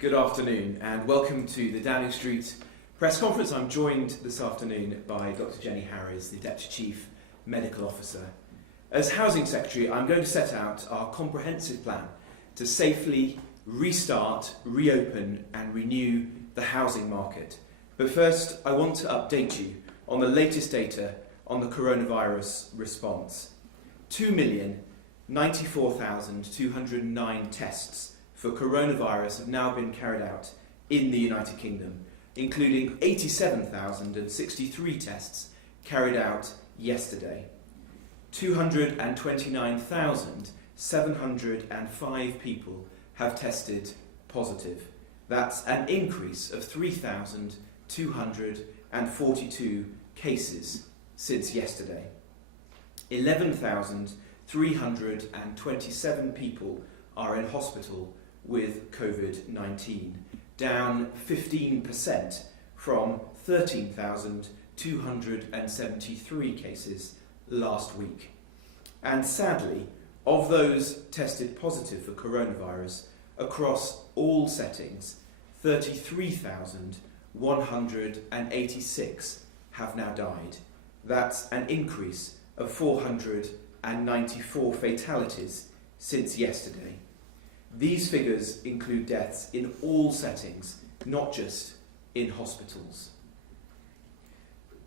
Good afternoon and welcome to the Downing Street press conference. I'm joined this afternoon by Dr. Jenny Harries, the Deputy Chief Medical Officer. As Housing Secretary, I'm going to set out our comprehensive plan to safely restart, reopen and renew the housing market. But first, I want to update you on the latest data on the coronavirus response. 2,094,209 tests for coronavirus have now been carried out in the United Kingdom, including 87,063 tests carried out yesterday. 229,705 people have tested positive. That's an increase of 3,242 cases since yesterday. 11,327 people are in hospital with COVID-19, down 15% from 13,273 cases last week. And sadly, of those tested positive for coronavirus across all settings, 33,186 have now died. That's an increase of 494 fatalities since yesterday. These figures include deaths in all settings, not just in hospitals.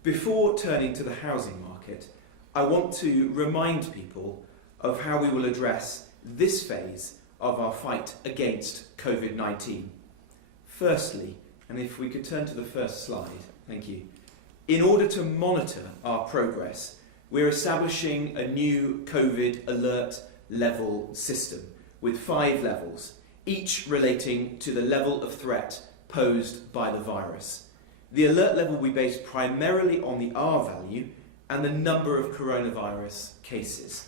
Before turning to the housing market, I want to remind people of how we will address this phase of our fight against COVID-19. Firstly, and if we could turn to the first slide, thank you. In order to monitor our progress, we're establishing a new COVID alert level system with 5 levels, each relating to the level of threat posed by the virus. The alert level will be based primarily on the R value and the number of coronavirus cases.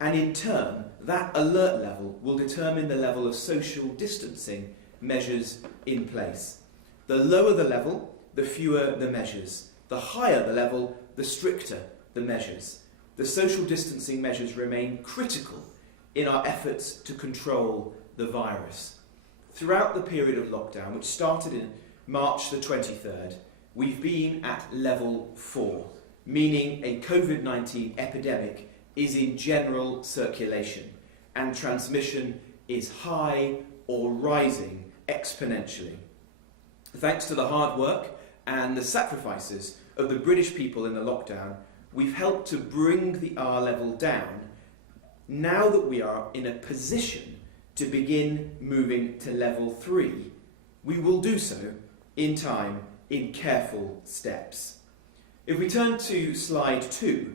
And in turn, that alert level will determine the level of social distancing measures in place. The lower the level, the fewer the measures. The higher the level, the stricter the measures. The social distancing measures remain critical in our efforts to control the virus. Throughout the period of lockdown, which started in March the 23rd, we've been at level 4, meaning a COVID-19 epidemic is in general circulation and transmission is high or rising exponentially. Thanks to the hard work and the sacrifices of the British people in the lockdown, we've helped to bring the R level down. Now that we are in a position to begin moving to level 3, we will do so in time, in careful steps. If we turn to slide 2,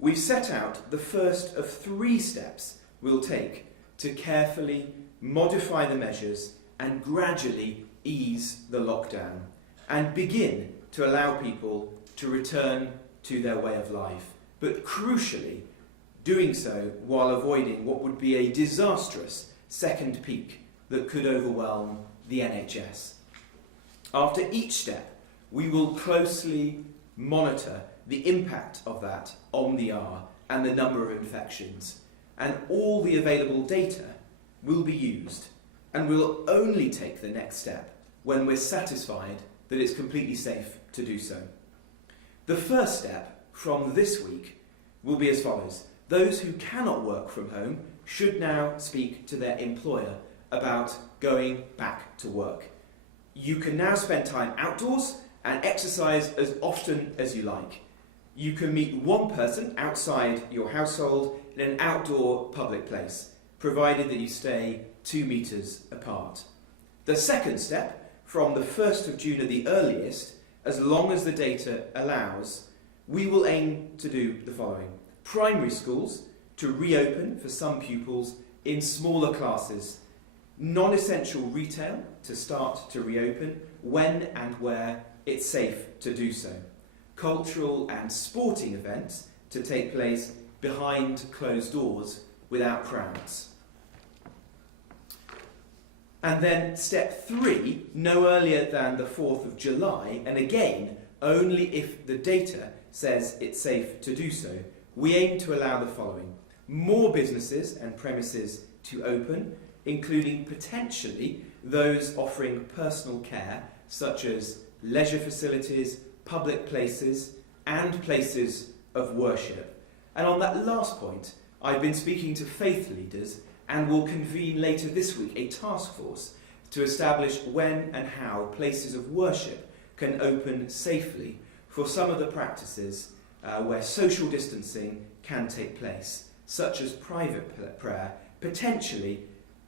we've set out the first of 3 steps we'll take to carefully modify the measures and gradually ease the lockdown and begin to allow people to return to their way of life, but crucially doing so while avoiding what would be a disastrous second peak that could overwhelm the NHS. After each step, we will closely monitor the impact of that on the R and the number of infections, and all the available data will be used, and we'll only take the next step when we're satisfied that it's completely safe to do so. The first step from this week will be as follows. Those who cannot work from home should now speak to their employer about going back to work. You can now spend time outdoors and exercise as often as you like. You can meet one person outside your household in an outdoor public place, provided that you stay 2 meters apart. The second step, from the 1st of June at the earliest, as long as the data allows, we will aim to do the following. Primary schools to reopen for some pupils in smaller classes. Non-essential retail to start to reopen when and where it's safe to do so. Cultural and sporting events to take place behind closed doors without crowds. And then step 3, no earlier than the 4th of July, and again, only if the data says it's safe to do so, we aim to allow the following. More businesses and premises to open, including potentially those offering personal care, such as leisure facilities, public places, and places of worship. And on that last point, I've been speaking to faith leaders and will convene later this week a task force to establish when and how places of worship can open safely for some of the practices where social distancing can take place, such as private prayer, potentially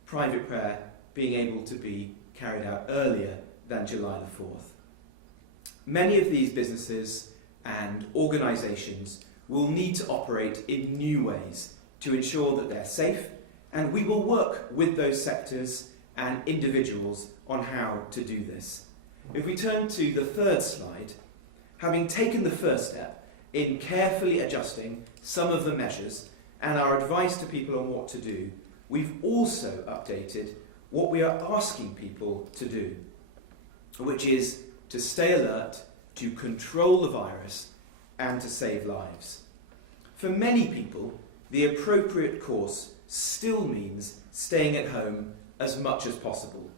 private prayer being able to be carried out earlier than July the 4th. Many of these businesses and organisations will need to operate in new ways to ensure that they're safe, and we will work with those sectors and individuals on how to do this. If we turn to the third slide, having taken the first step in carefully adjusting some of the measures and our advice to people on what to do, we've also updated what we are asking people to do, which is to stay alert, to control the virus, and to save lives. For many people, the appropriate course still means staying at home as much as possible.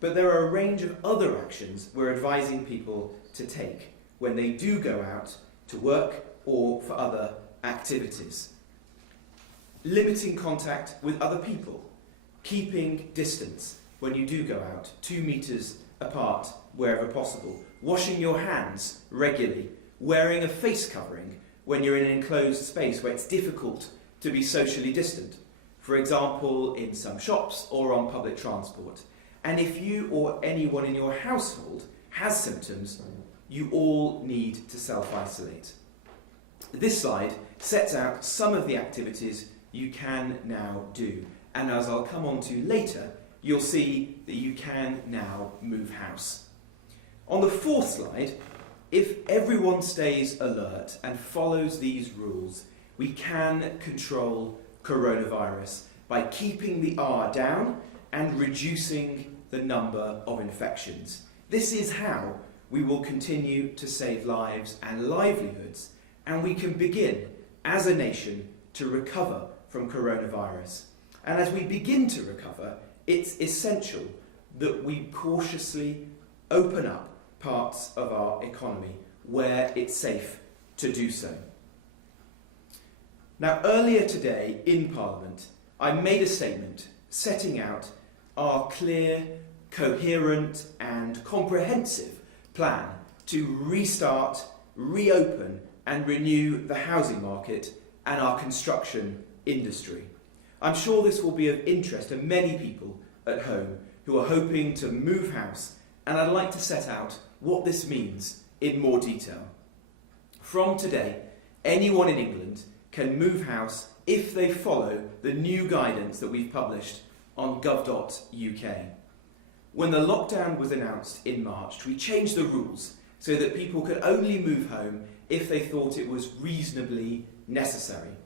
But there are a range of other actions we're advising people to take when they do go out to work or for other activities. Limiting contact with other people, keeping distance when you do go out, 2 metres apart wherever possible, washing your hands regularly, wearing a face covering when you're in an enclosed space where it's difficult to be socially distant, for example in some shops or on public transport. And if you or anyone in your household has symptoms, you all need to self-isolate. This slide sets out some of the activities you can now do, and as I'll come on to later, you'll see that you can now move house. On the fourth slide, if everyone stays alert and follows these rules, we can control coronavirus by keeping the R down and reducing the number of infections. This is how we will continue to save lives and livelihoods, and we can begin as a nation to recover from coronavirus. And as we begin to recover, it's essential that we cautiously open up parts of our economy where it's safe to do so. Now, earlier today in Parliament, I made a statement setting out our clear, coherent and comprehensive plan to restart, reopen and renew the housing market and our construction industry. I'm sure this will be of interest to many people at home who are hoping to move house, and I'd like to set out what this means in more detail. From today, anyone in England can move house if they follow the new guidance that we've published on gov.uk. When the lockdown was announced in March, we changed the rules so that people could only move home if they thought it was reasonably necessary.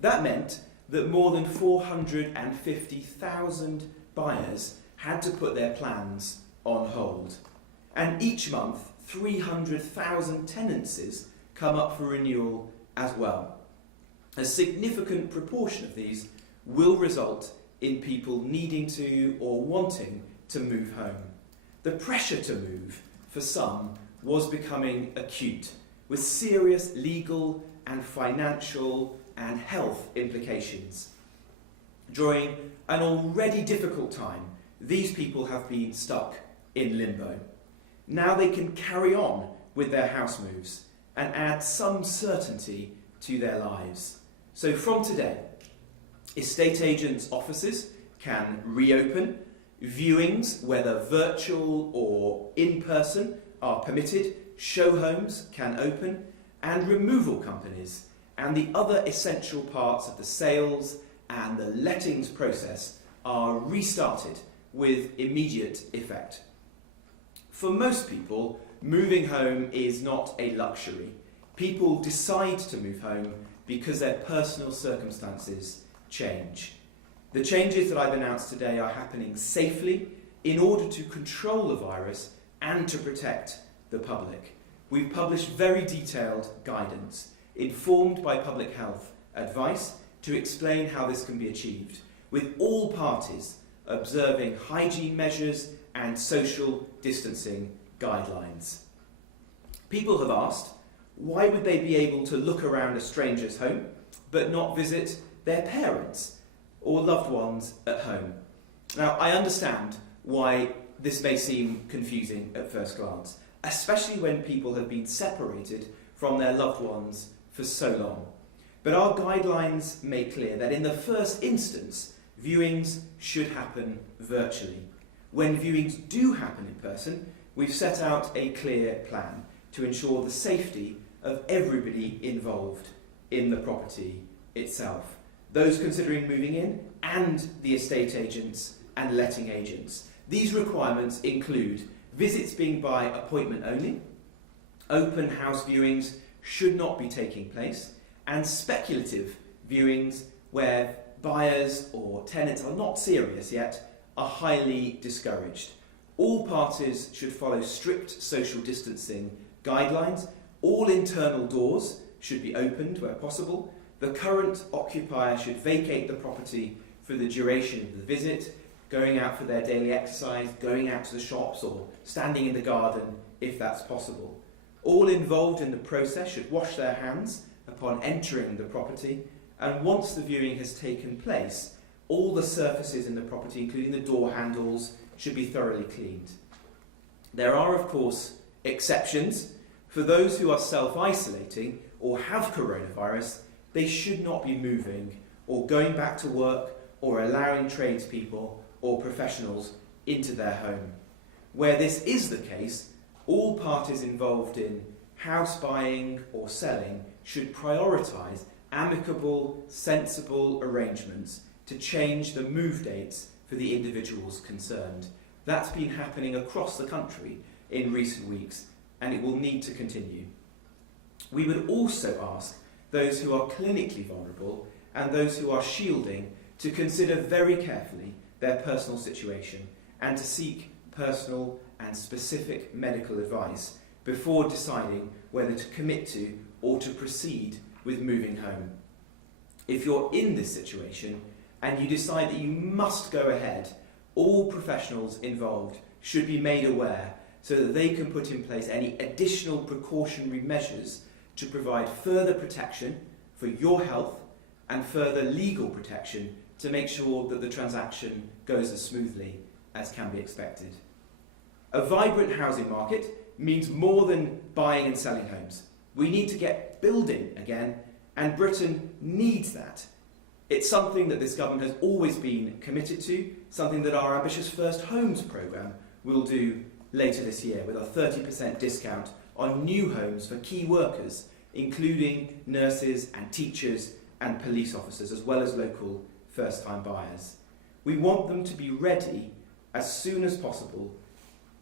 That meant that more than 450,000 buyers had to put their plans on hold. And each month, 300,000 tenancies come up for renewal as well. A significant proportion of these will result in people needing to or wanting to move home. The pressure to move, for some, was becoming acute, with serious legal and financial and health implications. During an already difficult time, these people have been stuck in limbo. Now they can carry on with their house moves and add some certainty to their lives. So from today, estate agents' offices can reopen, viewings, whether virtual or in-person, are permitted, show homes can open, and removal companies and the other essential parts of the sales and the lettings process are restarted with immediate effect. For most people, moving home is not a luxury. People decide to move home because their personal circumstances change. The changes that I've announced today are happening safely in order to control the virus and to protect the public. We've published very detailed guidance, informed by public health advice, to explain how this can be achieved, with all parties observing hygiene measures and social distancing guidelines. People have asked, why would they be able to look around a stranger's home but not visit their parents or loved ones at home? Now, I understand why this may seem confusing at first glance, especially when people have been separated from their loved ones for so long. But our guidelines make clear that in the first instance, viewings should happen virtually. When viewings do happen in person, we've set out a clear plan to ensure the safety of everybody involved in the property itself. Those considering moving in and the estate agents and letting agents. These requirements include visits being by appointment only, open house viewings should not be taking place, and speculative viewings where buyers or tenants are not serious yet are highly discouraged. All parties should follow strict social distancing guidelines. All internal doors should be opened where possible. The current occupier should vacate the property for the duration of the visit, going out for their daily exercise, going out to the shops or standing in the garden if that's possible. All involved in the process should wash their hands upon entering the property, and once the viewing has taken place, all the surfaces in the property, including the door handles, should be thoroughly cleaned. There are, of course, exceptions. For those who are self-isolating or have coronavirus, they should not be moving or going back to work or allowing tradespeople or professionals into their home. Where this is the case, all parties involved in house buying or selling should prioritise amicable, sensible arrangements to change the move dates for the individuals concerned. That's been happening across the country in recent weeks, and it will need to continue. We would also ask those who are clinically vulnerable and those who are shielding to consider very carefully their personal situation and to seek personal and specific medical advice before deciding whether to commit to or to proceed with moving home. If you're in this situation and you decide that you must go ahead, all professionals involved should be made aware so that they can put in place any additional precautionary measures to provide further protection for your health and further legal protection to make sure that the transaction goes as smoothly as can be expected. A vibrant housing market means more than buying and selling homes. We need to get building again, and Britain needs that. It's something that this government has always been committed to, something that our ambitious First Homes programme will do later this year with a 30% discount on new homes for key workers, including nurses and teachers and police officers, as well as local first-time buyers. We want them to be ready as soon as possible,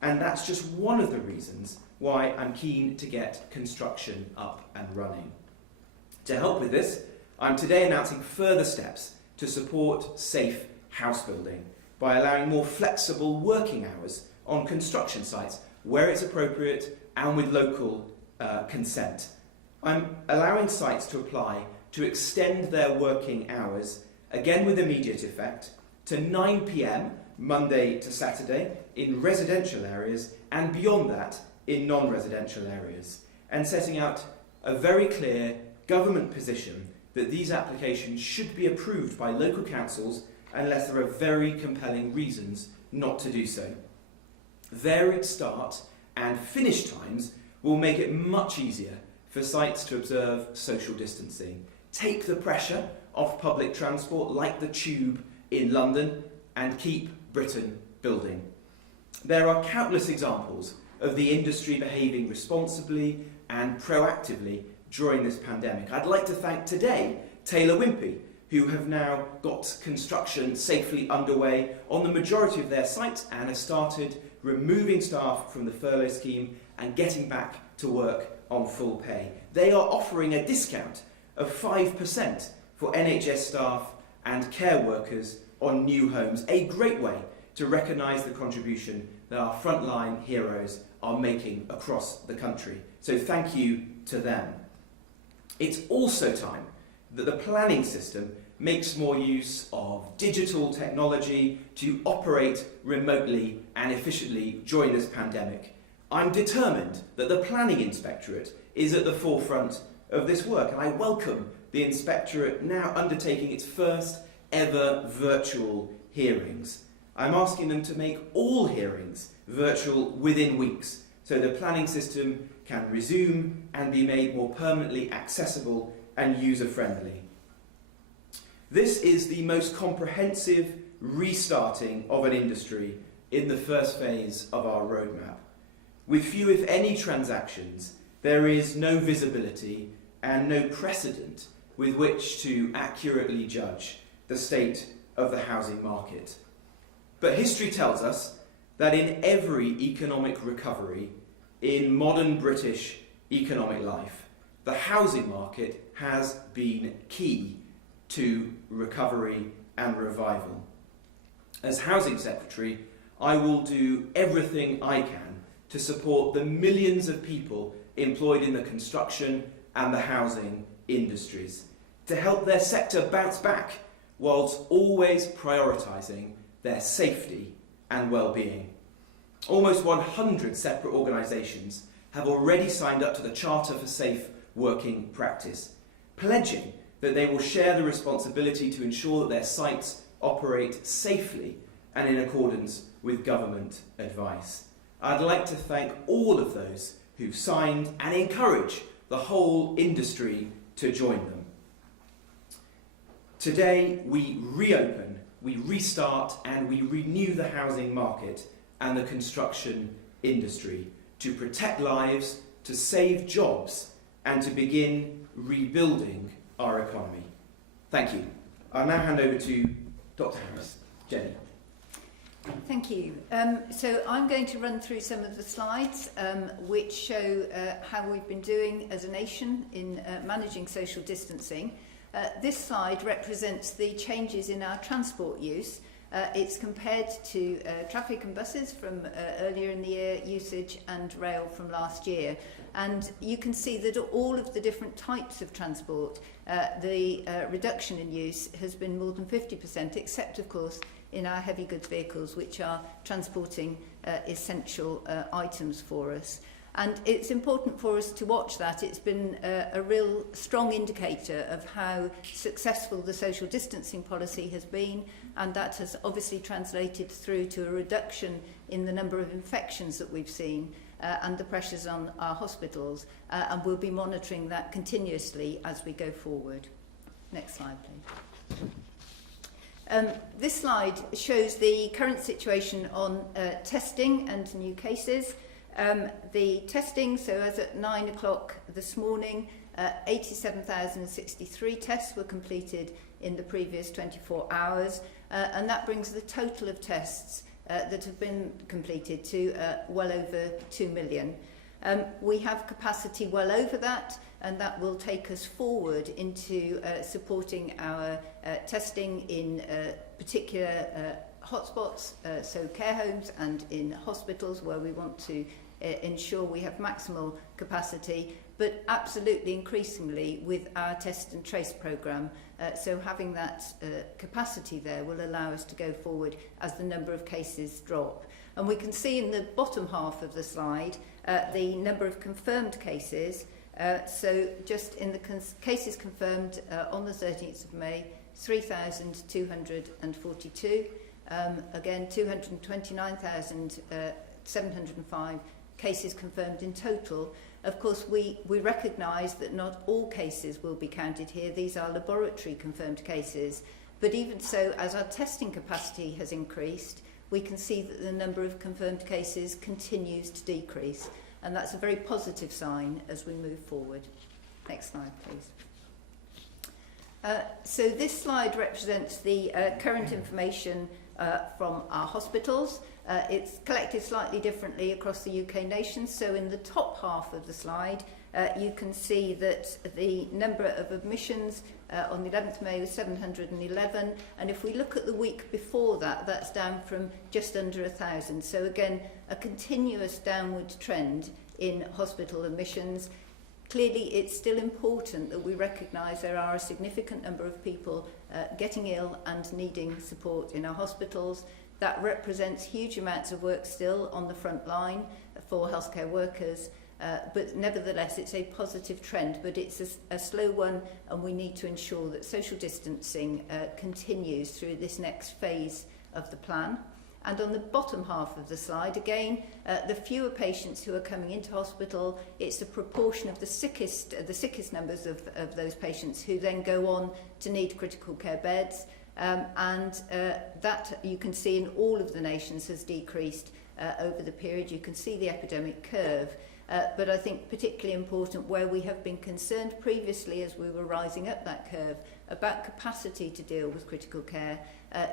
and that's just one of the reasons why I'm keen to get construction up and running. To help with this, I'm today announcing further steps to support safe house building by allowing more flexible working hours on construction sites where it's appropriate and with local consent. I'm allowing sites to apply to extend their working hours, again with immediate effect, to 9 p.m. Monday to Saturday in residential areas and beyond that in non-residential areas, and setting out a very clear government position that these applications should be approved by local councils unless there are very compelling reasons not to do so. Varied start and finish times will make it much easier for sites to observe social distancing, take the pressure off public transport like the Tube in London, and keep Britain building. There are countless examples of the industry behaving responsibly and proactively during this pandemic. I'd like to thank today Taylor Wimpey, who have now got construction safely underway on the majority of their sites and have started removing staff from the furlough scheme and getting back to work on full pay. They are offering a discount of 5% for NHS staff and care workers on new homes, a great way to recognise the contribution that our frontline heroes are making across the country. So thank you to them. It's also time that the planning system makes more use of digital technology to operate remotely and efficiently during this pandemic. I'm determined that the Planning Inspectorate is at the forefront of this work, and I welcome the Inspectorate now undertaking its first ever virtual hearings. I'm asking them to make all hearings virtual within weeks, so the planning system can resume and be made more permanently accessible and user-friendly. This is the most comprehensive restarting of an industry in the first phase of our roadmap. With few, if any, transactions, there is no visibility and no precedent with which to accurately judge the state of the housing market. But history tells us that in every economic recovery in modern British economic life, the housing market has been key to recovery and revival. As Housing Secretary, I will do everything I can to support the millions of people employed in the construction and the housing industries, to help their sector bounce back whilst always prioritising their safety and well-being. Almost 100 separate organisations have already signed up to the Charter for Safe Working Practice, pledging that they will share the responsibility to ensure that their sites operate safely and in accordance with government advice. I'd like to thank all of those who've signed and encourage the whole industry to join them. Today we reopen, we restart and we renew the housing market and the construction industry to protect lives, to save jobs and to begin rebuilding our economy. Thank you. I'll now hand over to Dr. Harries. Jenny. Thank you. So I'm going to run through some of the slides which show how we've been doing as a nation in managing social distancing. This slide represents the changes in our transport use. It's compared to traffic and buses from earlier in the year usage and rail from last year. And you can see that all of the different types of transport, the reduction in use has been more than 50%, except of course in our heavy goods vehicles, which are transporting essential items for us. And it's important for us to watch that. It's been a real strong indicator of how successful the social distancing policy has been, and that has obviously translated through to a reduction in the number of infections that we've seen and the pressures on our hospitals, and we'll be monitoring that continuously as we go forward. Next slide, please. This slide shows the current situation on testing and new cases. The testing, so as at 9 o'clock this morning, 87,063 tests were completed in the previous 24 hours, and that brings the total of tests that have been completed to well over 2 million. We have capacity well over that, and that will take us forward into supporting our testing in particular hotspots, so care homes and in hospitals where we want to ensure we have maximal capacity, but absolutely increasingly with our test and trace programme. So having that capacity there will allow us to go forward as the number of cases drop. And we can see in the bottom half of the slide the number of confirmed cases. So just in the cases confirmed on the 13th of May, 3,242. Again, 229,705 cases confirmed in total. Of course, we recognise that not all cases will be counted here. These are laboratory confirmed cases. But even so, as our testing capacity has increased, we can see that the number of confirmed cases continues to decrease. And that's a very positive sign as we move forward. Next slide, please. So this slide represents the current information from our hospitals. It's collected slightly differently across the UK nation. So in the top half of the slide, you can see that the number of admissions on the 11th of May was 711. And if we look at the week before that, that's down from just under 1,000. So again, a continuous downward trend in hospital admissions. Clearly, it's still important that we recognise there are a significant number of people getting ill and needing support in our hospitals. That represents huge amounts of work still on the front line for healthcare workers, but nevertheless it's a positive trend, but it's a slow one, and we need to ensure that social distancing continues through this next phase of the plan. And on the bottom half of the slide, again, the fewer patients who are coming into hospital, it's the proportion of the sickest numbers of those patients who then go on to need critical care beds. That you can see in all of the nations has decreased over the period. You can see the epidemic curve. But I think particularly important where we have been concerned previously as we were rising up that curve about capacity to deal with critical care,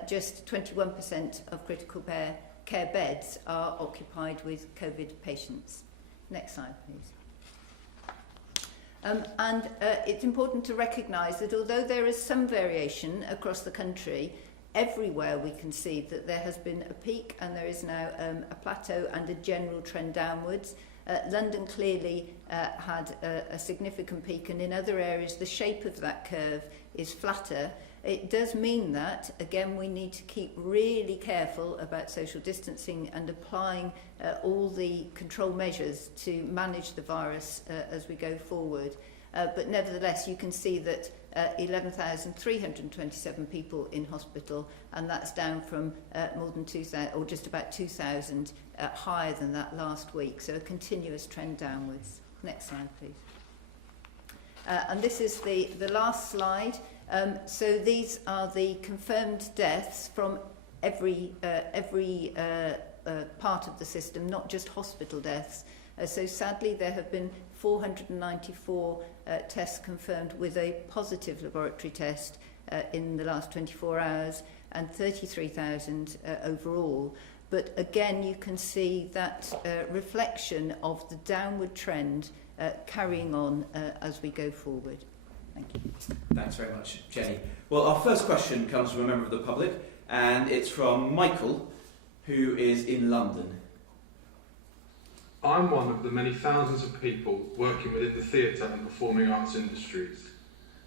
just 21% of critical care beds are occupied with COVID patients. Next slide, please. It's important to recognise that although there is some variation across the country, everywhere we can see that there has been a peak and there is now a plateau and a general trend downwards. London clearly had a significant peak, and in other areas the shape of that curve is flatter. It does mean that, again, we need to keep really careful about social distancing and applying all the control measures to manage the virus as we go forward. But nevertheless, you can see that 11,327 people in hospital, and that's down from more than 2,000, or just about 2,000 higher than that last week. So a continuous trend downwards. Next slide, please. And this is the last slide. So these are the confirmed deaths from every part of the system, not just hospital deaths. So sadly, there have been 494 tests confirmed with a positive laboratory test in the last 24 hours, and 33,000 overall. But again, you can see that reflection of the downward trend carrying on as we go forward. Thank you. Thanks very much, Jenny. Well, our first question comes from a member of the public, and it's from Michael, who is in London. I'm one of the many thousands of people working within the theatre and performing arts industries.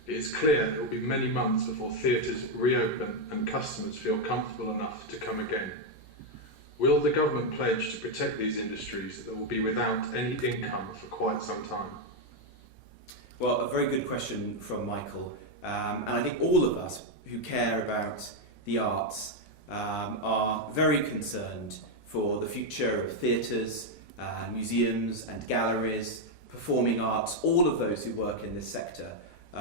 It is clear it will be many months before theatres reopen and customers feel comfortable enough to come again. Will the government pledge to protect these industries that will be without any income for quite some time? Well, a very good question from Michael. And I think all of us who care about the arts are very concerned for the future of theatres, museums and galleries, performing arts, all of those who work in this sector,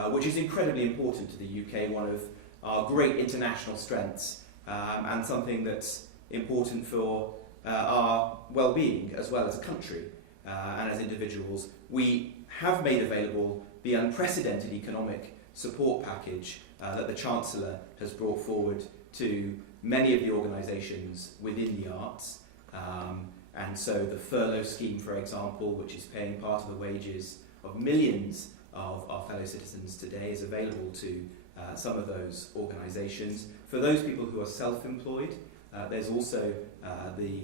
which is incredibly important to the UK, one of our great international strengths, and something that's important for our well-being as well as a country and as individuals. We have made available the unprecedented economic support package that the Chancellor has brought forward to many of the organisations within the arts. And so the furlough scheme, for example, which is paying part of the wages of millions of our fellow citizens today, is available to some of those organisations. For those people who are self-employed, there's also the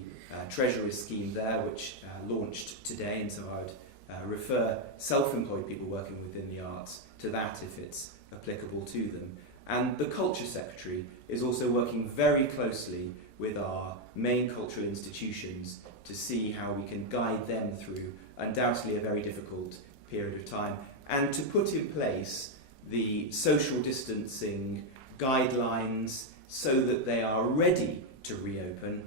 Treasury scheme there, which launched today, and so I would refer self-employed people working within the arts to that if it's applicable to them. And the Culture Secretary is also working very closely with our main cultural institutions to see how we can guide them through undoubtedly a very difficult period of time, and to put in place the social distancing guidelines so that they are ready to reopen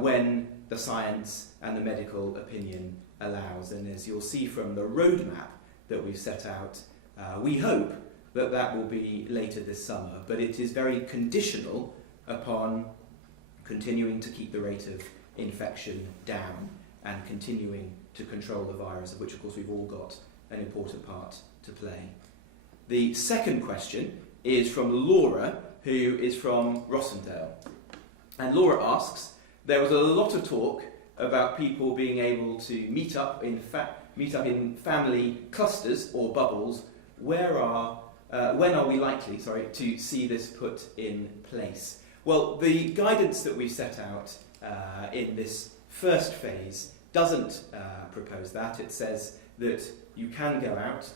when the science and the medical opinion allows. And as you'll see from the roadmap that we've set out, we hope that that will be later this summer, but it is very conditional upon continuing to keep the rate of infection down and continuing to control the virus, of which of course we've all got an important part to play. The second question is from Laura, who is from Rossendale. And Laura asks, there was a lot of talk about people being able to meet up in family clusters or bubbles. When are we likely to see this put in place? Well, the guidance that we set out in this first phase doesn't propose that. It says that you can go out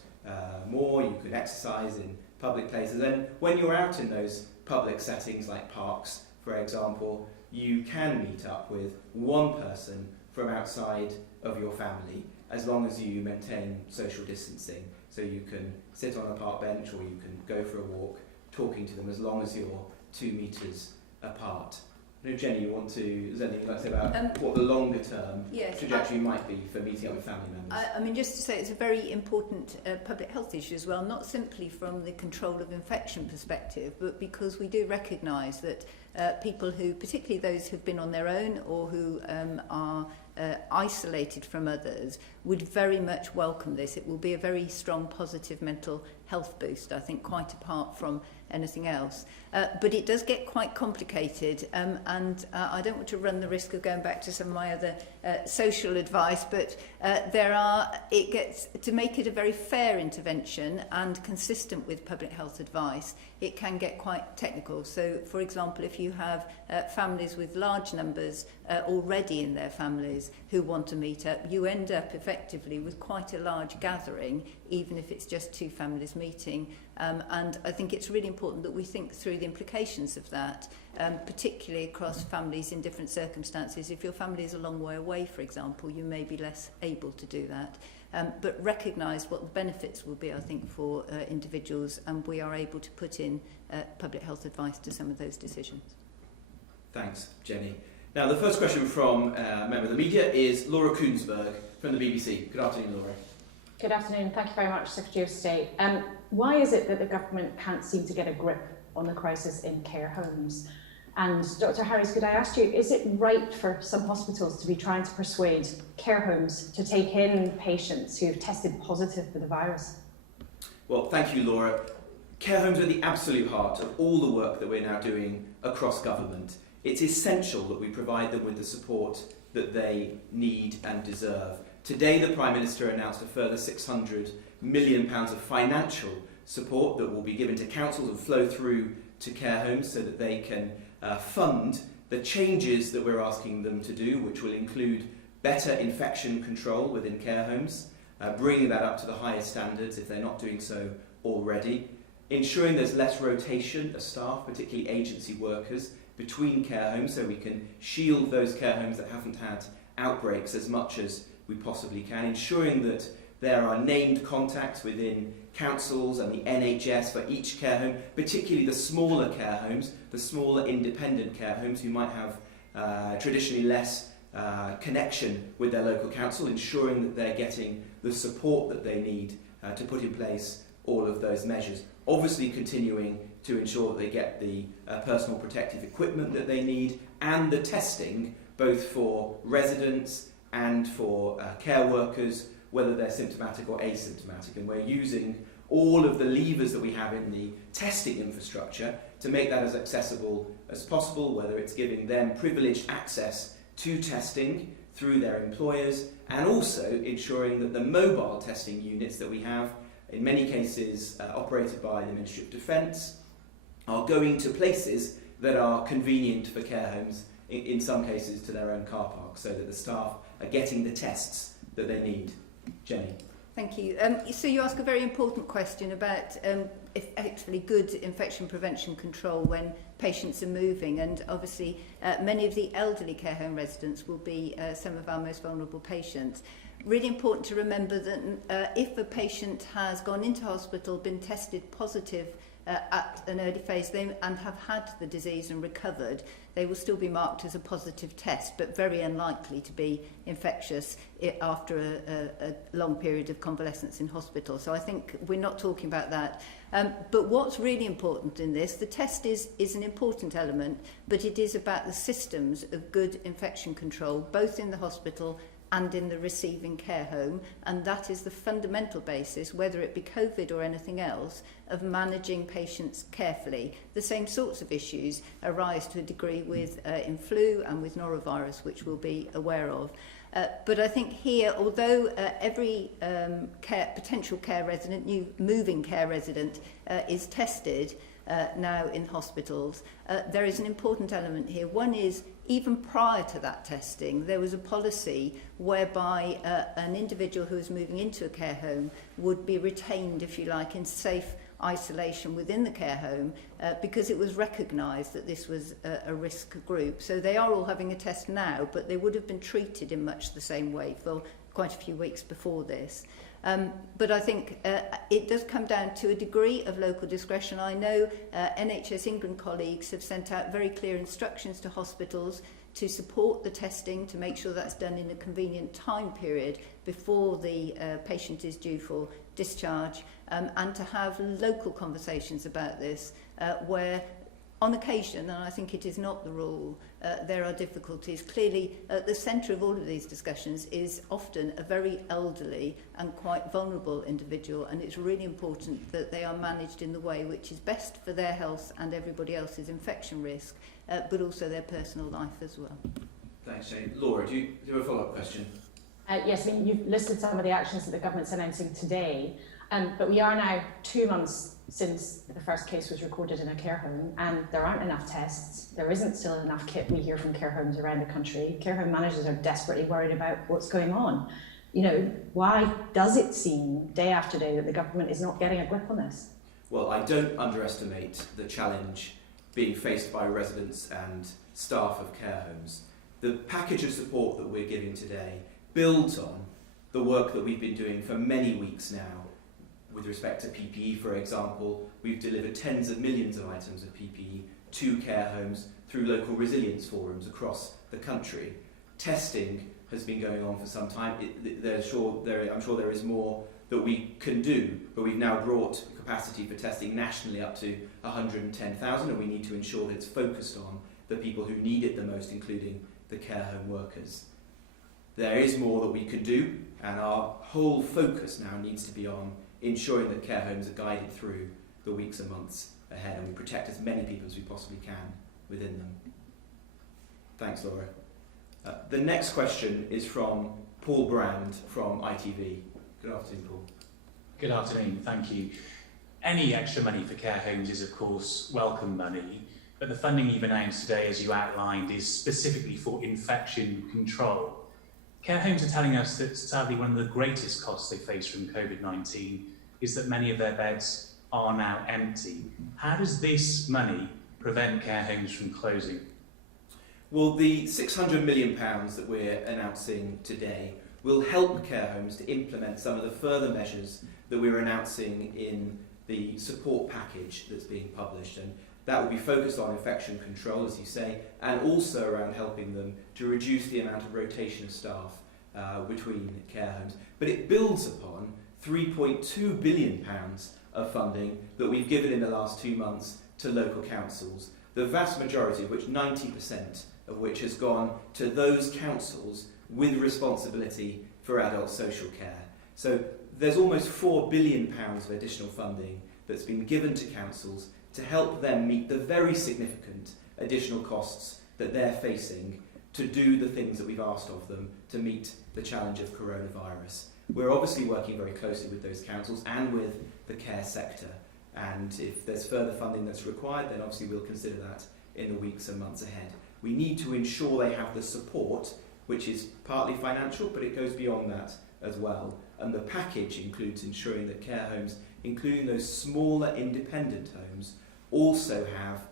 more, you can exercise in public places. And when you're out in those public settings like parks, for example, you can meet up with one person from outside of your family as long as you maintain social distancing. So you can sit on a park bench or you can go for a walk talking to them as long as you're 2 metres apart. I know, Jenny, is there anything you'd like to say about what the longer term trajectory might be for meeting up with family members? I mean, just to say, it's a very important public health issue as well, not simply from the control of infection perspective, but because we do recognise that people who, particularly those who've been on their own or who are isolated from others, would very much welcome this. It will be a very strong positive mental health boost, I think, quite apart from anything else. But it does get quite complicated, and I don't want to run the risk of going back to some of my other social advice, but it gets, to make it a very fair intervention and consistent with public health advice, it can get quite technical. So, for example, if you have families with large numbers already in their families who want to meet up, you end up effectively with quite a large gathering, even if it's just 2 families meeting. And I think it's really important that we think through the implications of that, particularly across families in different circumstances. If your family is a long way away, for example, you may be less able to do that. But recognise what the benefits will be, I think, for individuals, and we are able to put in public health advice to some of those decisions. Thanks, Jenny. Now, the first question from a member of the media is Laura Koonsberg from the BBC. Good afternoon, Laura. Good afternoon. Thank you very much, Secretary of State. Why is it that the government can't seem to get a grip on the crisis in care homes? And Dr. Harries, could I ask you, is it right for some hospitals to be trying to persuade care homes to take in patients who've tested positive for the virus? Well, thank you, Laura. Care homes are at the absolute heart of all the work that we're now doing across government. It's essential that we provide them with the support that they need and deserve. Today, the Prime Minister announced a further £600 million of financial support that will be given to councils and flow through to care homes so that they can fund the changes that we're asking them to do, which will include better infection control within care homes, bringing that up to the highest standards if they're not doing so already, ensuring there's less rotation of staff, particularly agency workers, between care homes so we can shield those care homes that haven't had outbreaks as much as we possibly can, ensuring that there are named contacts within councils and the NHS for each care home, particularly the smaller care homes, the smaller independent care homes who might have traditionally less connection with their local council, ensuring that they're getting the support that they need to put in place all of those measures. Obviously continuing to ensure that they get the personal protective equipment that they need and the testing both for residents and for care workers, whether they're symptomatic or asymptomatic. And we're using all of the levers that we have in the testing infrastructure to make that as accessible as possible, whether it's giving them privileged access to testing through their employers, and also ensuring that the mobile testing units that we have, in many cases operated by the Ministry of Defence, are going to places that are convenient for care homes, in some cases to their own car parks, so that the staff are getting the tests that they need. Jenny. Thank you. So you ask a very important question about effectively good infection prevention control when patients are moving, and obviously many of the elderly care home residents will be some of our most vulnerable patients. Really important to remember that if a patient has gone into hospital, been tested positive at an early phase and have had the disease and recovered, they will still be marked as a positive test, but very unlikely to be infectious after a long period of convalescence in hospital. So I think we're not talking about that. But what's really important in this, the test is an important element, but it is about the systems of good infection control, both in the hospital and in the receiving care home, and that is the fundamental basis, whether it be COVID or anything else, of managing patients carefully. The same sorts of issues arise to a degree with in flu and with norovirus, which we'll be aware of. But I think here, although every potential care resident, new moving care resident, is tested now in hospitals, there is an important element here. One is, even prior to that testing, there was a policy whereby an individual who was moving into a care home would be retained, if you like, in safe isolation within the care home because it was recognised that this was a risk group. So they are all having a test now, but they would have been treated in much the same way for quite a few weeks before this. But I think it does come down to a degree of local discretion. I know NHS England colleagues have sent out very clear instructions to hospitals to support the testing, to make sure that's done in a convenient time period before the patient is due for discharge, and to have local conversations about this where on occasion, and I think it is not the rule, there are difficulties. Clearly, at the centre of all of these discussions is often a very elderly and quite vulnerable individual, and it's really important that they are managed in the way which is best for their health and everybody else's infection risk, but also their personal life as well. Thanks, Jane. Laura, do you have a follow-up question? Yes, I mean, you've listed some of the actions that the government's announcing today, but we are now 2 months since the first case was recorded in a care home, and there aren't enough tests. There isn't still enough kit. We hear from care homes around the country. Care home managers are desperately worried about what's going on. You know, why does it seem day after day that the government is not getting a grip on this? Well, I don't underestimate the challenge being faced by residents and staff of care homes. The package of support that we're giving today builds on the work that we've been doing for many weeks now. With respect to PPE, for example, we've delivered tens of millions of items of PPE to care homes through local resilience forums across the country. Testing has been going on for some time. I'm sure there is more that we can do, but we've now brought capacity for testing nationally up to 110,000, and we need to ensure that it's focused on the people who need it the most, including the care home workers. There is more that we can do, and our whole focus now needs to be on ensuring that care homes are guided through the weeks and months ahead, and we protect as many people as we possibly can within them. Thanks, Laura. The next question is from Paul Brand from ITV. Good afternoon, Paul. Good afternoon, thank you. Any extra money for care homes is, of course, welcome money, but the funding you've announced today, as you outlined, is specifically for infection control. Care homes are telling us that sadly one of the greatest costs they face from COVID-19 is that many of their beds are now empty. How does this money prevent care homes from closing? Well, the £600 million that we're announcing today will help care homes to implement some of the further measures that we're announcing in the support package that's being published, and that will be focused on infection control, as you say, and also around helping them to reduce the amount of rotation of staff between care homes. But it builds upon £3.2 billion of funding that we've given in the last 2 months to local councils, the vast majority of which, 90% of which, has gone to those councils with responsibility for adult social care. So there's almost £4 billion of additional funding that's been given to councils to help them meet the very significant additional costs that they're facing to do the things that we've asked of them to meet the challenge of coronavirus. We're obviously working very closely with those councils and with the care sector, and if there's further funding that's required, then obviously we'll consider that in the weeks and months ahead. We need to ensure they have the support, which is partly financial, but it goes beyond that as well. And the package includes ensuring that care homes, including those smaller independent homes, also have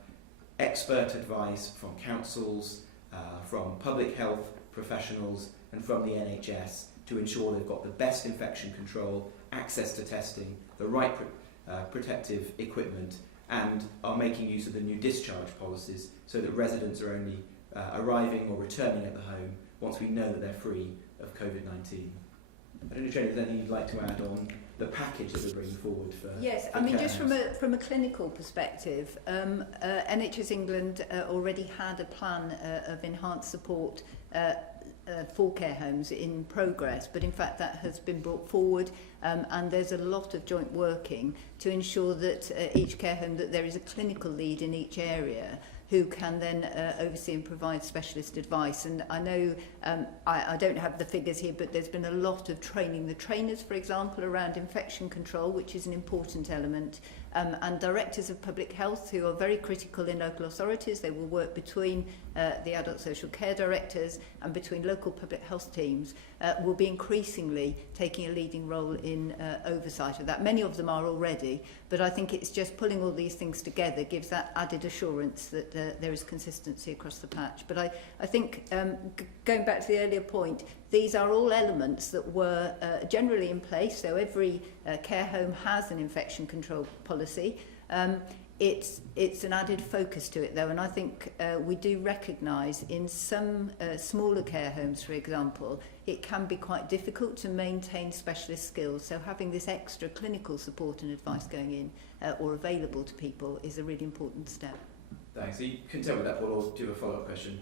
expert advice from councils, from public health professionals and from the NHS to ensure they've got the best infection control, access to testing, the right protective equipment, and are making use of the new discharge policies so that residents are only arriving or returning at the home once we know that they're free of COVID-19. I don't know, Jenny, is there anything you'd like to add on the package that we're bringing forward for? Yes, for I mean, care just homes? from a clinical perspective, NHS England already had a plan of enhanced support for care homes in progress, but in fact that has been brought forward, and there's a lot of joint working to ensure that each care home, that there is a clinical lead in each area who can then oversee and provide specialist advice. And I know, I don't have the figures here, but there's been a lot of training. The trainers, for example, around infection control, which is an important element, and directors of public health who are very critical in local authorities. They will work between the adult social care directors and between local public health teams, will be increasingly taking a leading role in oversight of that. Many of them are already, but I think it's just pulling all these things together gives that added assurance that there is consistency across the patch. But I think, going back to the earlier point, these are all elements that were generally in place. So every care home has an infection control policy. It's an added focus to it, though, and I think we do recognise in some smaller care homes, for example, it can be quite difficult to maintain specialist skills. So having this extra clinical support and advice going in or available to people is a really important step. Thanks. So you can tell me that, Paul, or do you have a follow-up question?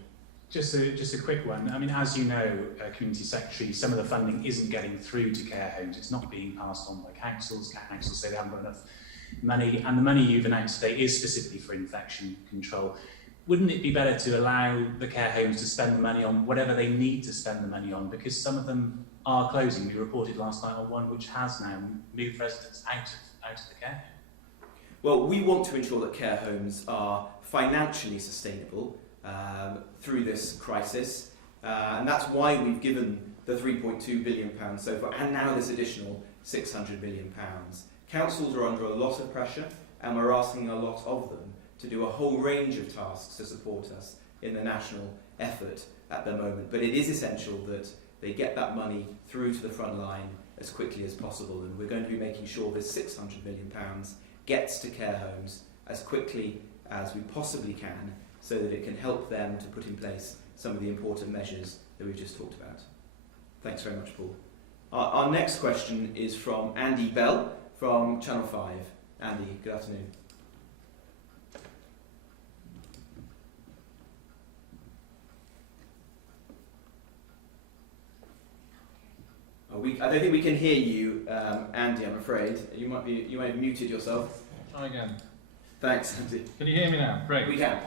Just a quick one. I mean, as you know, Community Secretary, some of the funding isn't getting through to care homes. It's not being passed on by councils. Councils say they haven't got enough money, and the money you've announced today is specifically for infection control. Wouldn't it be better to allow the care homes to spend the money on whatever they need to spend the money on? Because some of them are closing. We reported last night on one which has now moved residents out of the care home. Well, we want to ensure that care homes are financially sustainable through this crisis, and that's why we've given the £3.2 billion so far, and now this additional £600 million. Councils are under a lot of pressure, and we're asking a lot of them to do a whole range of tasks to support us in the national effort at the moment. But it is essential that they get that money through to the front line as quickly as possible, and we're going to be making sure this £600 million gets to care homes as quickly as we possibly can, so that it can help them to put in place some of the important measures that we've just talked about. Thanks very much, Paul. Our next question is from Andy Bell from Channel 5. Andy, good afternoon. I don't think we can hear you, Andy, I'm afraid. You might have muted yourself. Try again. Thanks, Andy. Can you hear me now? Great. We can.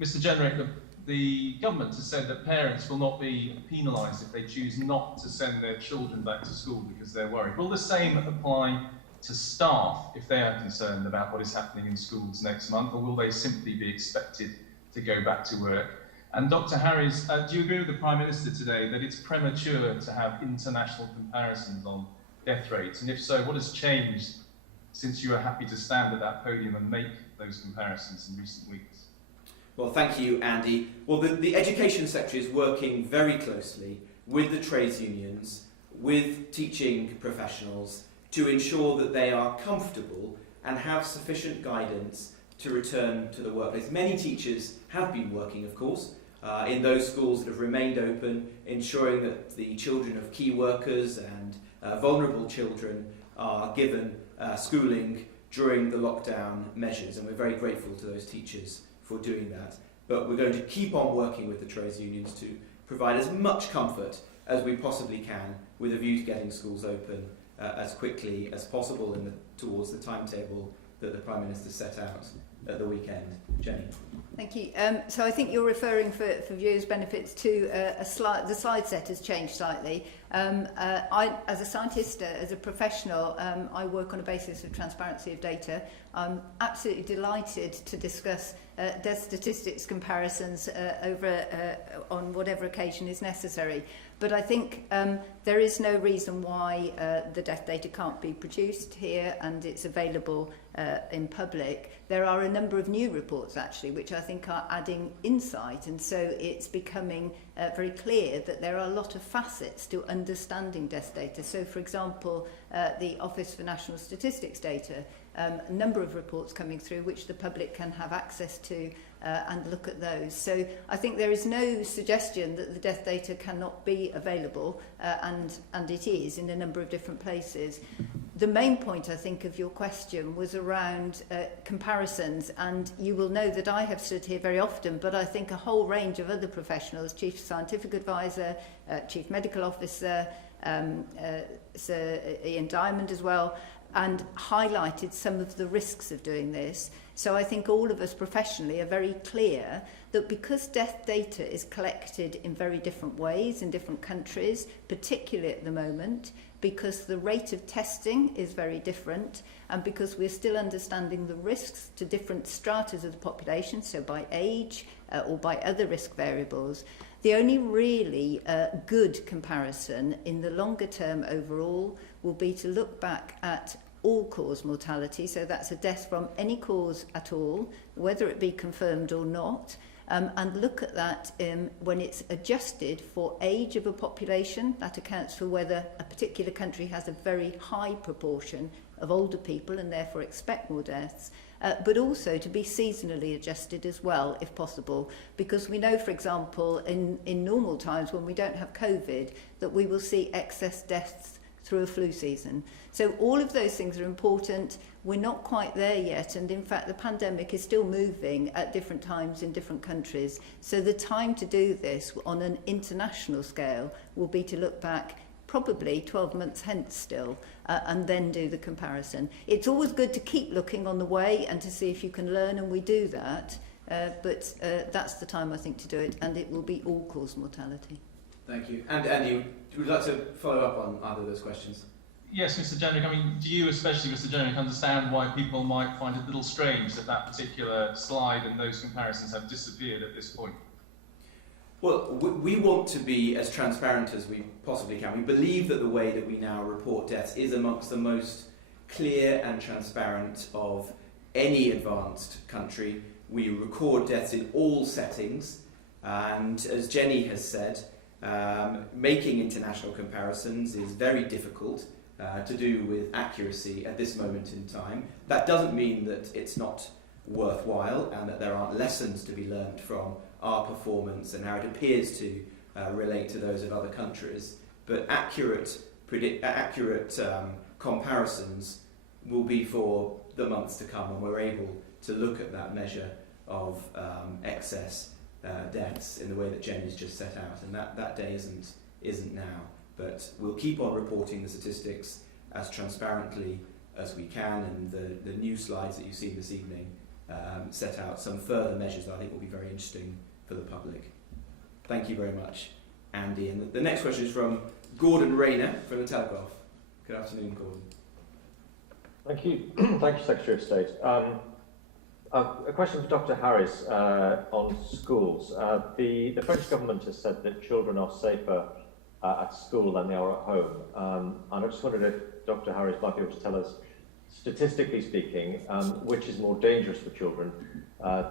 Mr. Jenrick, the government has said that parents will not be penalised if they choose not to send their children back to school because they're worried. Will the same apply to staff if they are concerned about what is happening in schools next month, or will they simply be expected to go back to work? And Dr. Harries, do you agree with the Prime Minister today that it's premature to have international comparisons on death rates? And if so, what has changed since you were happy to stand at that podium and make those comparisons in recent weeks? Well, thank you, Andy. Well, the Education Secretary is working very closely with the trades unions, with teaching professionals, to ensure that they are comfortable and have sufficient guidance to return to the workplace. Many teachers have been working, of course, in those schools that have remained open, ensuring that the children of key workers and vulnerable children are given schooling during the lockdown measures, and we're very grateful to those teachers for doing that. But we're going to keep on working with the trades unions to provide as much comfort as we possibly can, with a view to getting schools open as quickly as possible towards the timetable that the Prime Minister set out at the weekend. Jenny. Thank you. So I think you're referring for viewers' benefits to the slide set has changed slightly. I, as a scientist, as a professional, I work on a basis of transparency of data. I'm absolutely delighted to discuss death statistics comparisons on whatever occasion is necessary. But I think there is no reason why the death data can't be produced here and it's available in public. There are a number of new reports, actually, which I think are adding insight, and so it's becoming very clear that there are a lot of facets to understanding death data. So, for example, the Office for National Statistics data, a number of reports coming through which the public can have access to and look at those. So I think there is no suggestion that the death data cannot be available, and it is in a number of different places. The main point, I think, of your question was around comparisons, and you will know that I have stood here very often, but I think a whole range of other professionals, Chief Scientific Advisor, Chief Medical Officer, Sir Ian Diamond as well, and highlighted some of the risks of doing this. So I think all of us professionally are very clear that because death data is collected in very different ways in different countries, particularly at the moment, because the rate of testing is very different, and because we're still understanding the risks to different stratas of the population, so by age or by other risk variables, the only really good comparison in the longer term overall will be to look back at all-cause mortality, so that's a death from any cause at all, whether it be confirmed or not, and look at that when it's adjusted for age of a population. That accounts for whether a particular country has a very high proportion of older people and therefore expect more deaths, but also to be seasonally adjusted as well, if possible, because we know, for example, in normal times when we don't have COVID, that we will see excess deaths through a flu season. So all of those things are important. We're not quite there yet, and in fact the pandemic is still moving at different times in different countries. So the time to do this on an international scale will be to look back probably 12 months hence still, and then do the comparison. It's always good to keep looking on the way and to see if you can learn, and we do that, but that's the time I think to do it, and it will be all-cause mortality. Thank you. And Andy, would you like to follow up on either of those questions? Yes, Mr. Jenrick, I mean, do you, especially Mr. Jenrick, understand why people might find it a little strange that that particular slide and those comparisons have disappeared at this point? Well, we want to be as transparent as we possibly can. We believe that the way that we now report deaths is amongst the most clear and transparent of any advanced country. We record deaths in all settings, and as Jenny has said, making international comparisons is very difficult to do with accuracy at this moment in time. That doesn't mean that it's not worthwhile and that there aren't lessons to be learned from our performance and how it appears to relate to those of other countries. But accurate comparisons will be for the months to come when we're able to look at that measure of excess deaths in the way that Jenny's just set out, and that day isn't now. But we'll keep on reporting the statistics as transparently as we can, and the new slides that you've seen this evening set out some further measures that I think will be very interesting for the public. Thank you very much, Andy. And the next question is from Gordon Rayner from the Telegraph. Good afternoon, Gordon. Thank you. Thank you, Secretary of State. A question for Dr. Harries on schools. The French government has said that children are safer at school than they are at home. And I just wondered if Dr. Harries might be able to tell us, statistically speaking, which is more dangerous for children,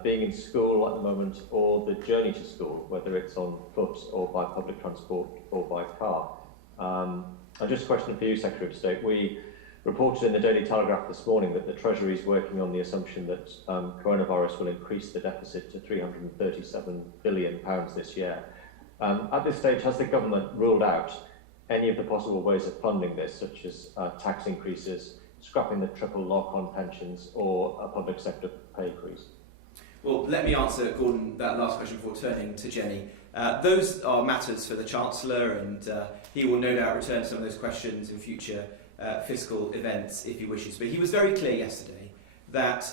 being in school at the moment or the journey to school, whether it's on foot or by public transport or by car. And just a question for you, Secretary of State. We reported in the Daily Telegraph this morning that the Treasury is working on the assumption that coronavirus will increase the deficit to £337 billion this year. At this stage, has the government ruled out any of the possible ways of funding this, such as tax increases, scrapping the triple lock-on pensions, or a public sector pay increase? Well, let me answer, Gordon, that last question before turning to Jenny. Those are matters for the Chancellor, and he will no doubt return to some of those questions in future fiscal events if he wishes. But he was very clear yesterday that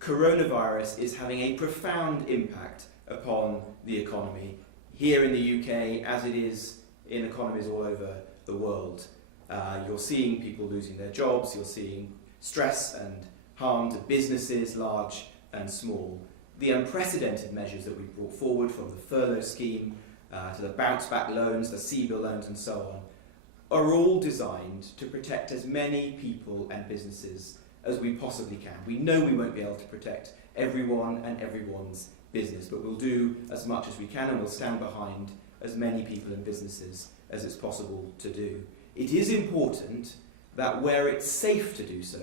coronavirus is having a profound impact upon the economy here in the UK as it is in economies all over the world. You're seeing people losing their jobs, you're seeing stress and harm to businesses, large and small. The unprecedented measures that we've brought forward, from the furlough scheme to the bounce back loans, the CBIL loans and so on, are all designed to protect as many people and businesses as we possibly can. We know we won't be able to protect everyone and everyone's business, but we'll do as much as we can, and we'll stand behind as many people and businesses as it's possible to do. It is important that where it's safe to do so,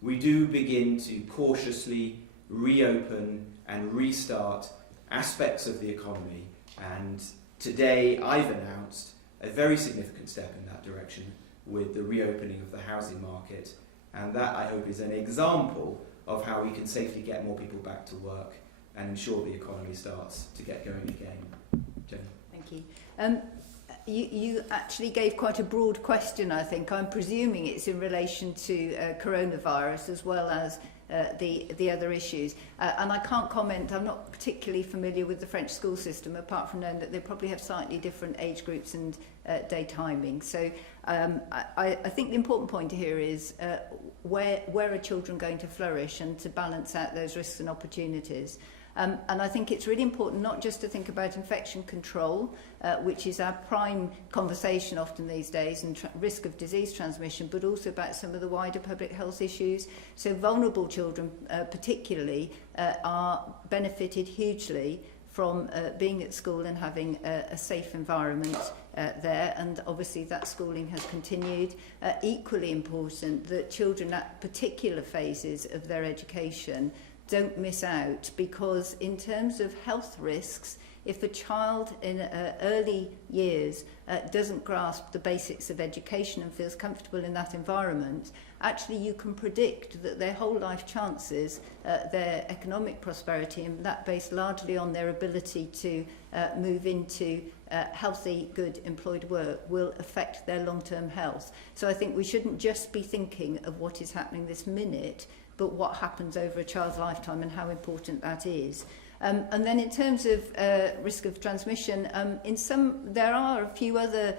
we do begin to cautiously reopen and restart aspects of the economy. And today I've announced a very significant step in that direction with the reopening of the housing market. And that, I hope, is an example of how we can safely get more people back to work and ensure the economy starts to get going again. Jen. Thank you. You actually gave quite a broad question, I think. I'm presuming it's in relation to coronavirus as well as the other issues. And I can't comment, I'm not particularly familiar with the French school system, apart from knowing that they probably have slightly different age groups and day timing. So I think the important point here is where are children going to flourish, and to balance out those risks and opportunities. And I think it's really important not just to think about infection control, which is our prime conversation often these days, and risk of disease transmission, but also about some of the wider public health issues. So vulnerable children particularly are benefited hugely from being at school and having a safe environment there, and obviously that schooling has continued. Equally important that children at particular phases of their education don't miss out, because in terms of health risks, if a child in early years doesn't grasp the basics of education and feels comfortable in that environment, actually you can predict that their whole life chances, their economic prosperity, and that based largely on their ability to move into healthy, good employed work, will affect their long-term health. So I think we shouldn't just be thinking of what is happening this minute, but what happens over a child's lifetime and how important that is. And then in terms of risk of transmission, there are a few other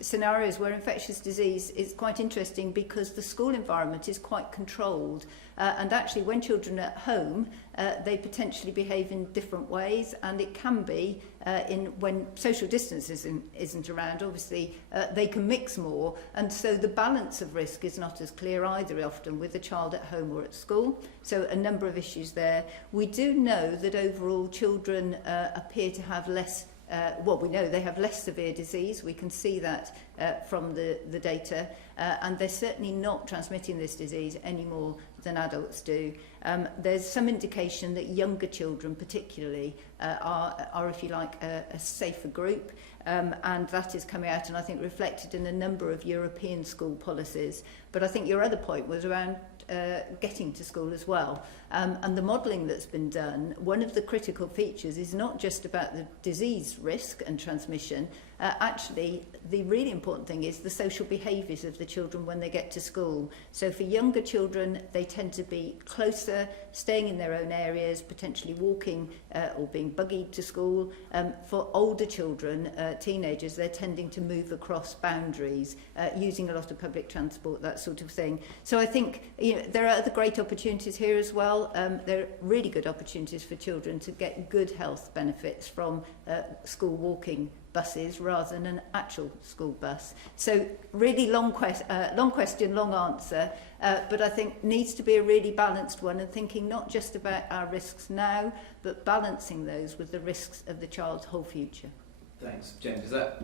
scenarios where infectious disease is quite interesting, because the school environment is quite controlled. And actually when children are at home, they potentially behave in different ways, and it can be when social distance isn't around, obviously they can mix more, and so the balance of risk is not as clear either often with a child at home or at school. So a number of issues there. We do know that overall children appear to have less we know they have less severe disease. We can see that from the data, and they're certainly not transmitting this disease any more than adults do. There's some indication that younger children particularly are, if you like, a safer group, and that is coming out and I think reflected in a number of European school policies. But I think your other point was around getting to school as well. And the modelling that's been done, one of the critical features is not just about the disease risk and transmission. Actually, the really important thing is the social behaviours of the children when they get to school. So for younger children, they tend to be closer, staying in their own areas, potentially walking or being buggied to school. For older children, teenagers, they're tending to move across boundaries, using a lot of public transport, that sort of thing. So I think there are other great opportunities here as well. There are really good opportunities for children to get good health benefits from school walking buses rather than an actual school bus. So really long question, long answer, but I think needs to be a really balanced one, and thinking not just about our risks now, but balancing those with the risks of the child's whole future. Thanks, Jen. Does that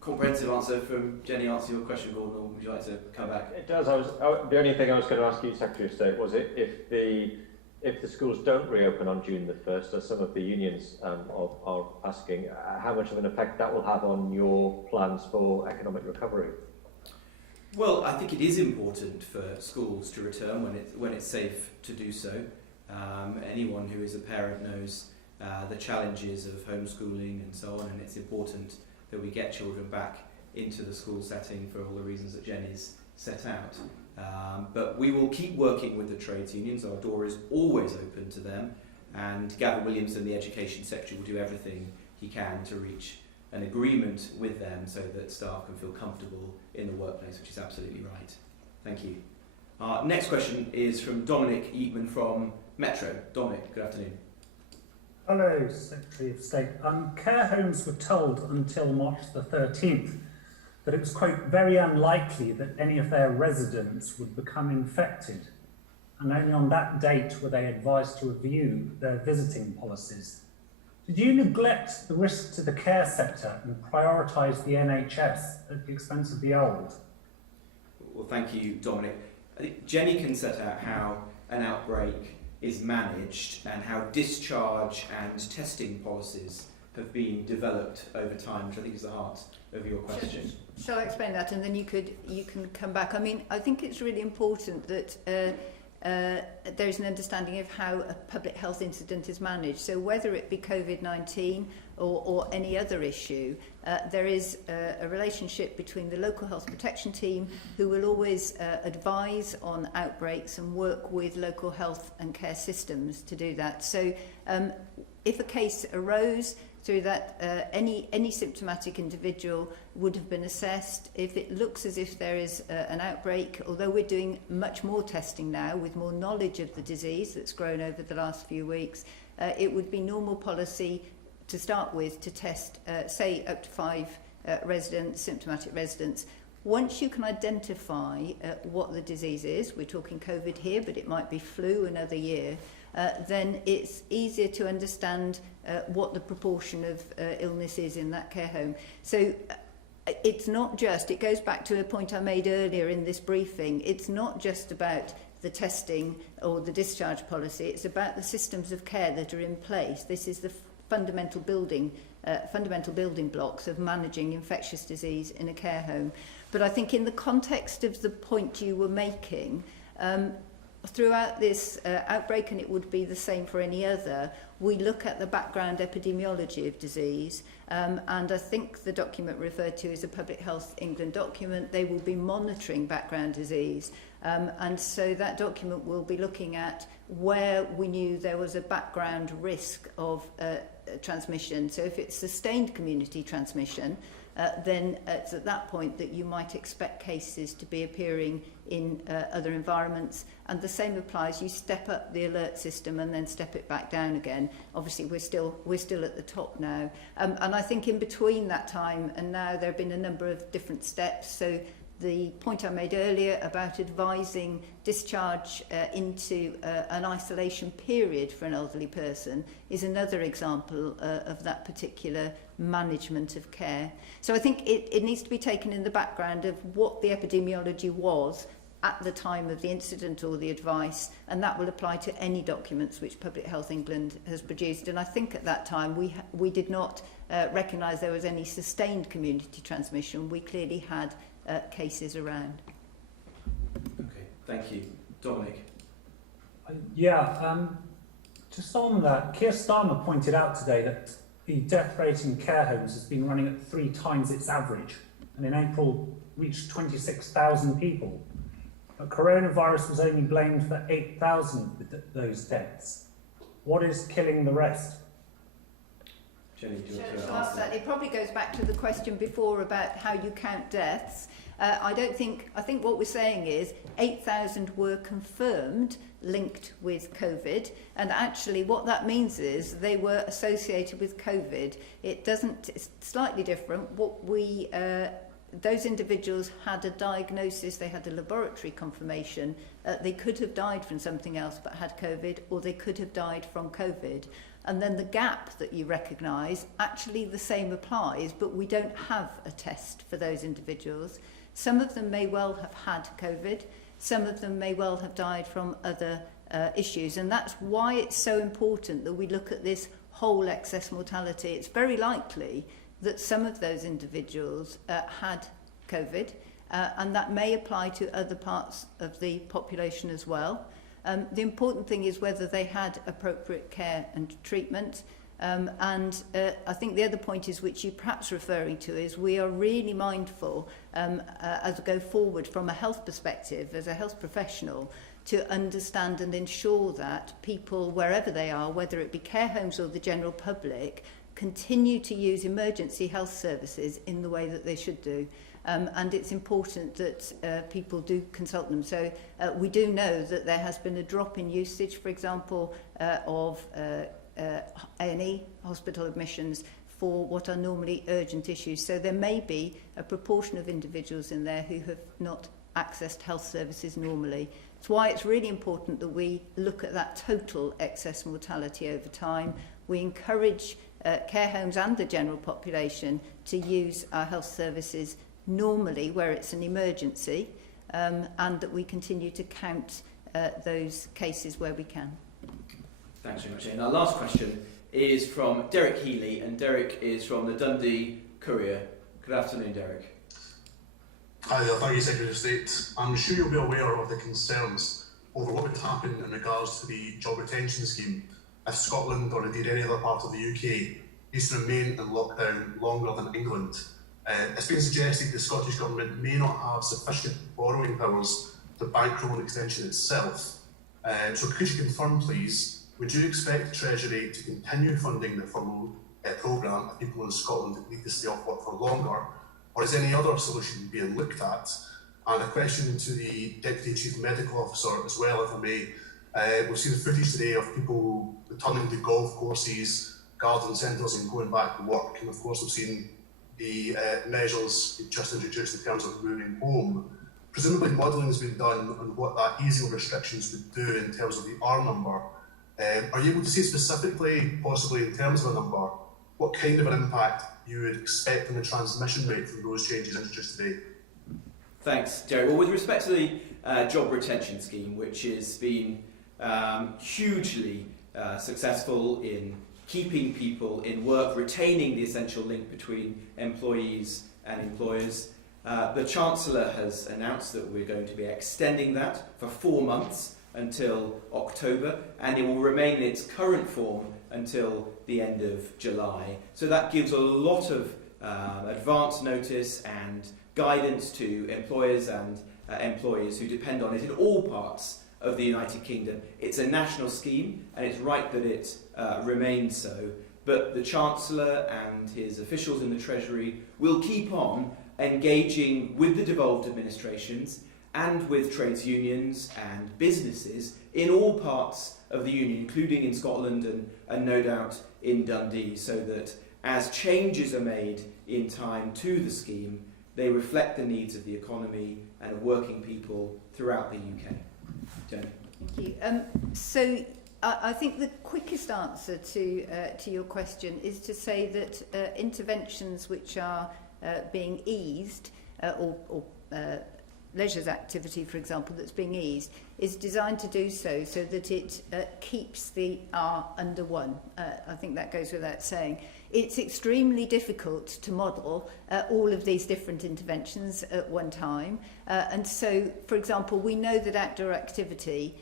comprehensive answer from Jenny answer your question, Gordon, or would you like to come back? It does. The only thing I was going to ask you, Secretary of State, was if the schools don't reopen on June the 1st, as some of the unions are asking, how much of an effect that will have on your plans for economic recovery? Well, I think it is important for schools to return when it's safe to do so. Anyone who is a parent knows the challenges of homeschooling and so on, and it's important that we get children back into the school setting for all the reasons that Jenny's set out. But we will keep working with the trades unions. Our door is always open to them, and Gavin Williamson, the Education Secretary, will do everything he can to reach an agreement with them so that staff can feel comfortable in the workplace, which is absolutely right. Thank you. Our next question is from Dominic Yeatman from Metro. Dominic, good afternoon. Hello, Secretary of State. Care homes were told until March the 13th that it was, quote, very unlikely that any of their residents would become infected, and only on that date were they advised to review their visiting policies. Did you neglect the risk to the care sector and prioritise the NHS at the expense of the old? Well, thank you, Dominic. I think Jenny can set out how an outbreak is managed and how discharge and testing policies have been developed over time, which I think is the heart of your question. Shall I explain that, and then you can come back? I mean, I think it's really important that there is an understanding of how a public health incident is managed. So whether it be COVID-19 or any other issue, there is a relationship between the local health protection team, who will always advise on outbreaks and work with local health and care systems to do that. So if a case arose, through that, any symptomatic individual would have been assessed. If it looks as if there is an outbreak, although we're doing much more testing now with more knowledge of the disease that's grown over the last few weeks, it would be normal policy to start with to test, say, up to 5 residents, symptomatic residents. Once you can identify what the disease is, we're talking COVID here, but it might be flu another year, then it's easier to understand what the proportion of illness is in that care home. So it's not just, it goes back to a point I made earlier in this briefing, it's not just about the testing or the discharge policy, it's about the systems of care that are in place. This is the fundamental building blocks of managing infectious disease in a care home. But I think in the context of the point you were making, throughout this outbreak, and it would be the same for any other, we look at the background epidemiology of disease, and I think the document referred to is a Public Health England document. They will be monitoring background disease, and so that document will be looking at where we knew there was a background risk of transmission. So if it's sustained community transmission, then it's at that point that you might expect cases to be appearing in other environments. And the same applies, you step up the alert system and then step it back down again. Obviously we're still at the top now. And I think in between that time and now there have been a number of different steps. So the point I made earlier about advising discharge into an isolation period for an elderly person is another example of that particular management of care. So I think it needs to be taken in the background of what the epidemiology was at the time of the incident or the advice, and that will apply to any documents which Public Health England has produced. And I think at that time we did not recognise there was any sustained community transmission. We clearly had cases around. Okay, thank you. Dominic? Just on that, Keir Starmer pointed out today that the death rate in care homes has been running at 3 times its average, and in April reached 26,000 people. But coronavirus was only blamed for 8,000 of those deaths. What is killing the rest? Jenny, do you want to So answer that? it probably goes back to the question before about how you count deaths. I think what we're saying is 8,000 were confirmed linked with COVID, and actually what that means is they were associated with COVID. It's slightly different. Those individuals had a diagnosis, they had a laboratory confirmation. They could have died from something else but had COVID, or they could have died from COVID. And then the gap that you recognise, actually the same applies, but we don't have a test for those individuals. Some of them may well have had COVID, some of them may well have died from other issues, and that's why it's so important that we look at this whole excess mortality. It's very likely that some of those individuals had COVID, and that may apply to other parts of the population as well. The important thing is whether they had appropriate care and treatment. And I think the other point is, which you're perhaps referring to, is we are really mindful as we go forward from a health perspective, as a health professional, to understand and ensure that people, wherever they are, whether it be care homes or the general public, continue to use emergency health services in the way that they should do. And it's important that people do consult them. So we do know that there has been a drop in usage, for example, of A&E, hospital admissions, for what are normally urgent issues. So there may be a proportion of individuals in there who have not accessed health services normally. That's why it's really important that we look at that total excess mortality over time. We encourage care homes and the general population to use our health services normally where it's an emergency, and that we continue to count those cases where we can. Thanks very much. And our last question is from Derek Healy, and Derek is from the Dundee Courier. Good afternoon, Derek. Hi there, thank you, Secretary of State. I'm sure you'll be aware of the concerns over what would happen in regards to the job retention scheme if Scotland, or indeed any other part of the UK, is to remain in lockdown longer than England. It's been suggested the Scottish Government may not have sufficient borrowing powers to bankroll an extension itself. So could you confirm, please, would you expect the Treasury to continue funding the furlough programme if people in Scotland need to stay off work for longer, or is any other solution being looked at? And a question to the Deputy Chief Medical Officer as well, if I may. We've seen footage today of people returning to golf courses, garden centres and going back to work, and of course we've seen the measures just introduced in terms of moving home. Presumably modelling has been done on what that easing of restrictions would do in terms of the R number. Are you able to say specifically, possibly in terms of a number, what kind of an impact you would expect on the transmission rate from those changes introduced today? Thanks, Jerry. Well, with respect to the job retention scheme, which has been hugely successful in keeping people in work, retaining the essential link between employees and employers, the Chancellor has announced that we're going to be extending that for 4 months until October, and it will remain in its current form until the end of July. So that gives a lot of advance notice and guidance to employers and employees who depend on it in all parts of the United Kingdom. It's a national scheme, and it's right that it remains so, but the Chancellor and his officials in the Treasury will keep on engaging with the devolved administrations and with trades unions and businesses in all parts of the Union, including in Scotland and no doubt in Dundee, so that as changes are made in time to the scheme, they reflect the needs of the economy and of working people throughout the UK. Jenny. Thank you. So I think the quickest answer to your question is to say that interventions which are being eased, or leisure activity, for example, that's being eased, is designed to do so that it keeps the R under 1. I think that goes without saying. It's extremely difficult to model all of these different interventions at one time. And so, for example, we know that outdoor activity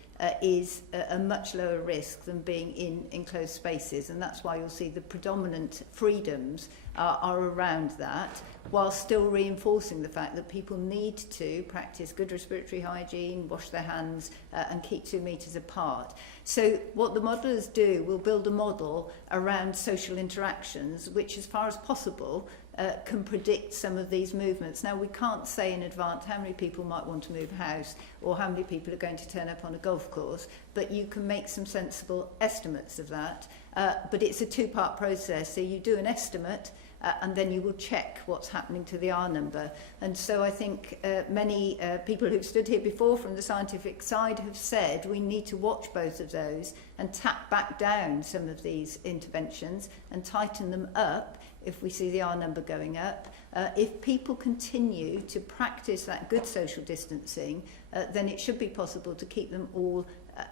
is a much lower risk than being in enclosed spaces, and that's why you'll see the predominant freedoms are around that, while still reinforcing the fact that people need to practice good respiratory hygiene, wash their hands, and keep 2 metres apart. So what the modellers do, will build a model around social interactions, which as far as possible can predict some of these movements. Now, we can't say in advance how many people might want to move house or how many people are going to turn up on a golf course, but you can make some sensible estimates of that. But it's a 2-part process. So you do an estimate, and then you will check what's happening to the R number. And so I think many people who've stood here before from the scientific side have said we need to watch both of those and tap back down some of these interventions and tighten them up if we see the R number going up. If people continue to practice that good social distancing, then it should be possible to keep them all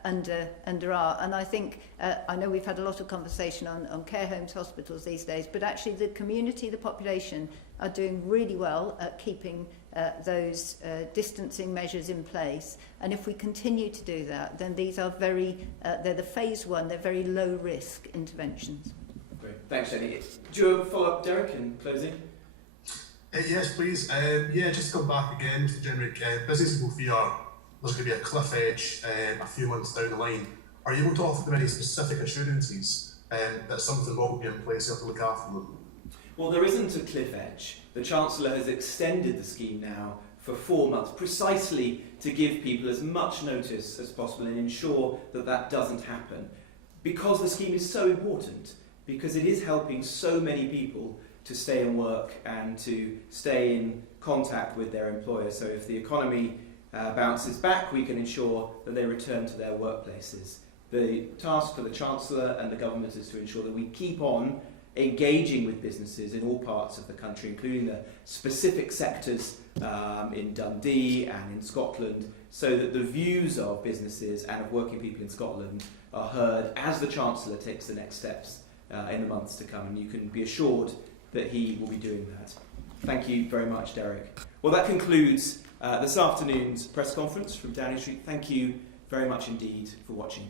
under R. And I think, I know we've had a lot of conversation on care homes, hospitals these days, but actually the community, the population are doing really well at keeping those distancing measures in place. And if we continue to do that, then these are they're the phase 1, they're very low risk interventions. Great. Thanks, Jenny. Do you have a follow-up, Derek, in closing? Yes, please. Just to come back again, Mr. Jenrick, businesses will fear there's going to be a cliff edge a few months down the line. Are you able to offer them any specific assurances that something will be in place to look after them? Well, there isn't a cliff edge. The Chancellor has extended the scheme now for 4 months, precisely to give people as much notice as possible and ensure that that doesn't happen. Because the scheme is so important, because it is helping so many people to stay in work and to stay in contact with their employer. So if the economy bounces back, we can ensure that they return to their workplaces. The task for the Chancellor and the government is to ensure that we keep on engaging with businesses in all parts of the country, including the specific sectors in Dundee and in Scotland, so that the views of businesses and of working people in Scotland are heard as the Chancellor takes the next steps in the months to come. And you can be assured that he will be doing that. Thank you very much, Derek. Well, that concludes this afternoon's press conference from Downing Street. Thank you very much indeed for watching.